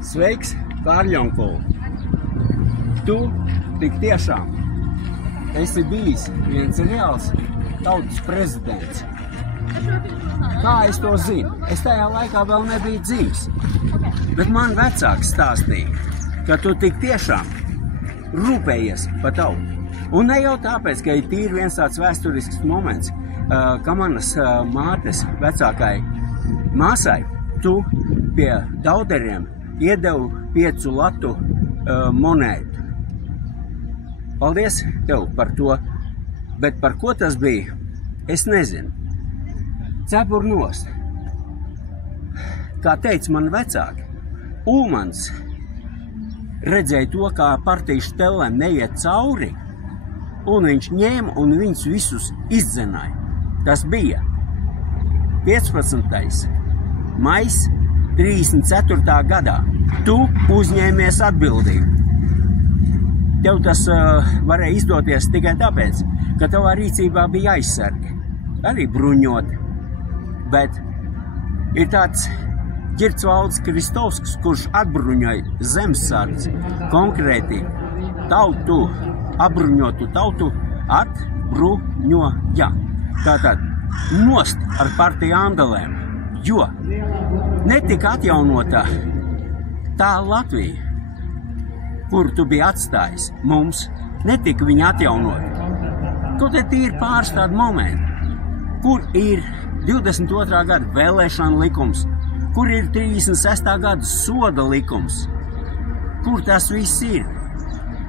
Sveiks, Kārļonkul! Tu tik tiešām esi bijis viens reāls tautas prezidents. Kā es to zinu? Es tajā laikā vēl nebiju dzimis. Bet man vecāki stāstīja, ka tu tik tiešām rūpējies par tautu. Un ne jau tāpēc, ka ir tīri viens tāds vēsturisks moments, ka manas mātes vecākai māsai tu pie dauderiem iedevu 5 latu monētu. Paldies tev par to, bet par ko tas bija, es nezinu. Cepur nost. Kā teica man vecāki, Ulmans redzēja to, kā partijas telēm neiet cauri, un viņš ņēma un viņus visus izdzenāja. Tas bija 15. maijs 34. gadā. Tu uzņēmies atbildību. Tev tas varēja izdoties tikai tāpēc, ka tavā rīcībā bija aizsargi, arī bruņoti. Bet ir tāds Ģirdsvalds Kristovskis, kurš atbruņoja zemesardzi, konkrēti tautu, apbruņotu tautu atbruņoja. Tātad nost ar partiju andelēm, jo netika atjaunota tā Latvija, kur tu biji atstājis mums, netika viņa atjaunota. Kaut te ir pāris tādi momenti, kur ir 22. gada vēlēšana likums, kur ir 36. gada soda likums, kur tas viss ir.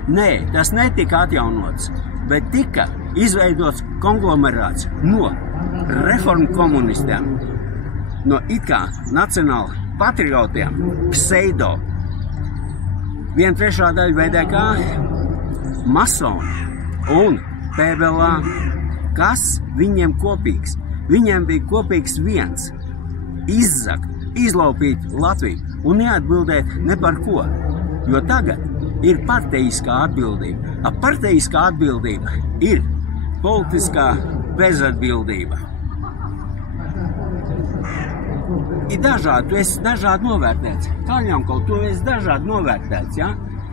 Nē, tas netika atjaunots, bet tika izveidots konglomerāts no reformu komunistiem, no it kā nacionāla patriotiem, pseido, 1/3 daļa VDK, masoni un PBLA. Kas viņiem kopīgs? Viņiem bija kopīgs viens – izzakt, izlaupīt Latviju un neatbildēt ne par ko, jo tagad ir parteiskā atbildība. A parteiskā atbildība ir politiskā bezatbildība. Ir dažādi, tu esi dažādi novērtēts. Kārļonkul, tu esi dažādi novērtēts, ja?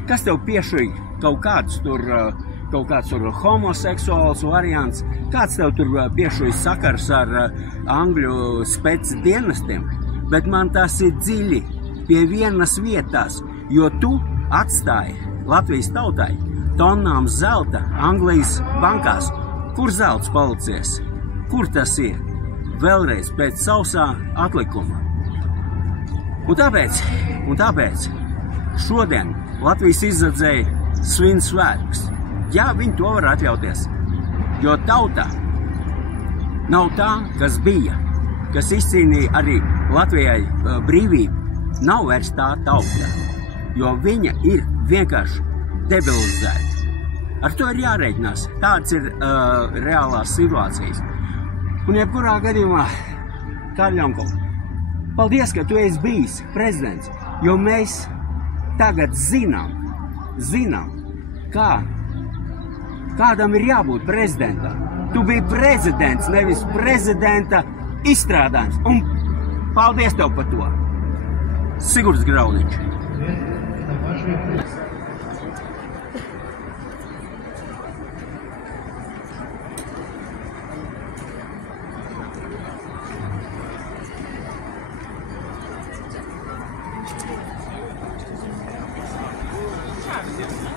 Kas tev piešķir kaut kāds tur homoseksuāls variants, kāds tev tur piešķir sakars ar angļu speci dienestiem, bet man tas ir dziļi pie vienas vietās, jo tu atstāji Latvijas tautai tonnām zelta Anglijas bankās. Kur zelts palicies? Kur tas ir? Vēlreiz pēc sausā atlikuma. Un tāpēc šodien Latvijas izredzēja svin svētkus. Jā, viņi to var atļauties, jo tauta nav tā, kas bija, kas izcīnīja arī Latvijai brīvību, nav vairs tā tauta, jo viņa ir vienkārši debilizēta. Ar to ir jārēķinās. Tāds ir reālās situācijas. Un jebkurā gadījumā, Kārļonkul, paldies, ka tu esi bijis prezidents, jo mēs tagad zinām, kādam ir jābūt prezidentam. Tu biji prezidents, nevis prezidenta izstrādājums. Un paldies tev par to. Sigurds Graudiņš. Yeah.